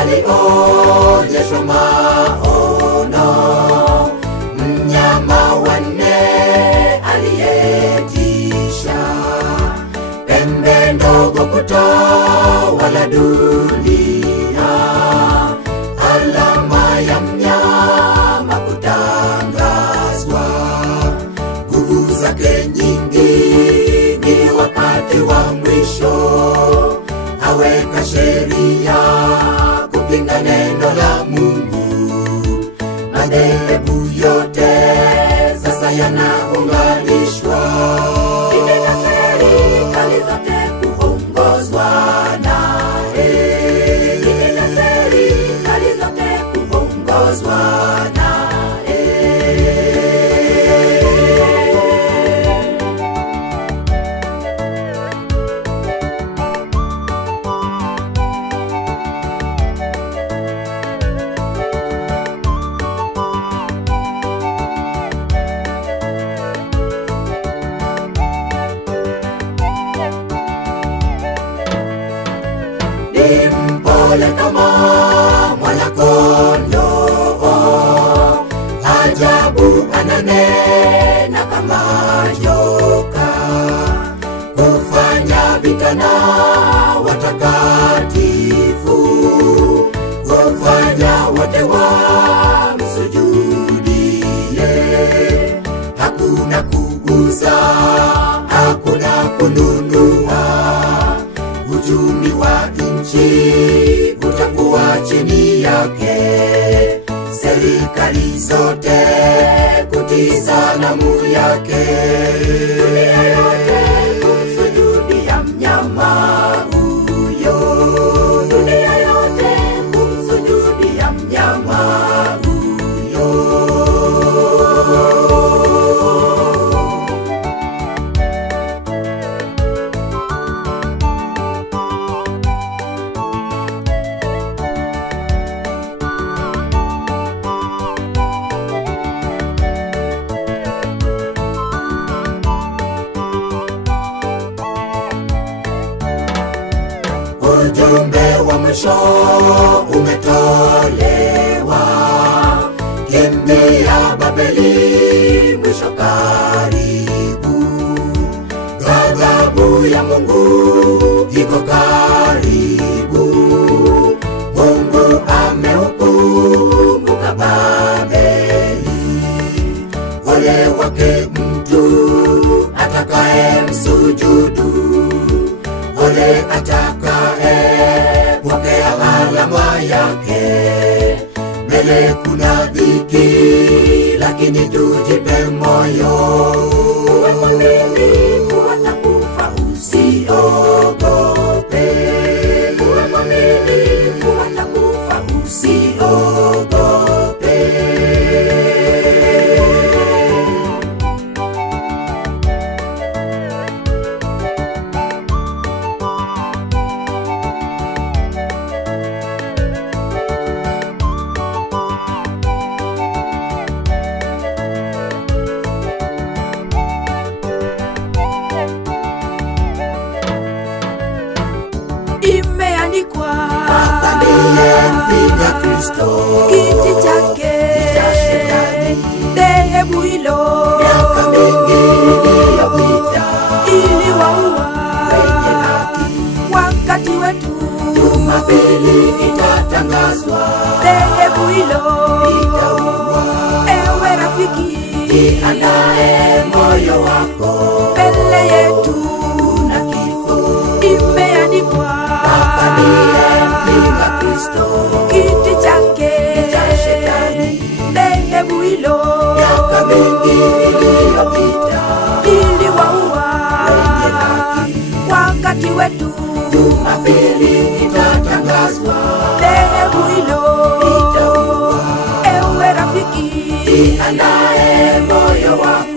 yalionyeshwa maono, mnyama wa nne aliyetisha, pembe ndogo kutawala dunia, alama ya mnyama kutangazwa, nguvu zake nyingi, ni wakati wa mwisho, aweka sheria kupinga neno la Mungu. Madhehebu yote sasa yanaunganishwa, dini na serikali zote kuongozwa naye, dini na serikali zote kuongozwa naye. Mpole kama mwana-kondoo, ajabu ananena kama nyoka, kufanya vita na watakatifu, kufanya wote wamsujudie. Hakuna kuuza, hakuna kununua, uchumi wa nchi utakuwa chini yake, serikali zote kutii sanamu yake, dunia yote kumsujudia mnyama huyo, dunia yote kumsujudia mnyama huyo. Ujumbe wa mwisho umetolewa, kimbia Babeli, mwisho karibu, ghadhabu ya Mungu iko karibu, Mungu ameukumbuka Babeli. Ole wake mtu atakaye msujudu, ole atakaye pokea alama yake. Mbele kuna dhiki, lakini tujipe moyo, uwe mwaminifu watakufa, usiogope, uwe mwaminifu watakufa, usiogope. Imeandikwa, Baba ndiye mpinga Kristo, kiti chake dhehebu hilo, miaka mingi iliyopita, iliwaua wenye haki. wakati wetu, Jumapili itatangazwa, dhehebu hilo itaua. ewe rafiki, Jiandae moyo wako, mbele yetu na kifo. imeandikwa, Baba ndiye mpinga Kristo, kiti chake cha shetani, dhehebu hilo miaka mingi iliyopita, iliwaua wenye haki. wakati wetu, Jumapili itatangazwa, dhehebu hilo itaua. ewe rafiki, Jiandae moyo wako.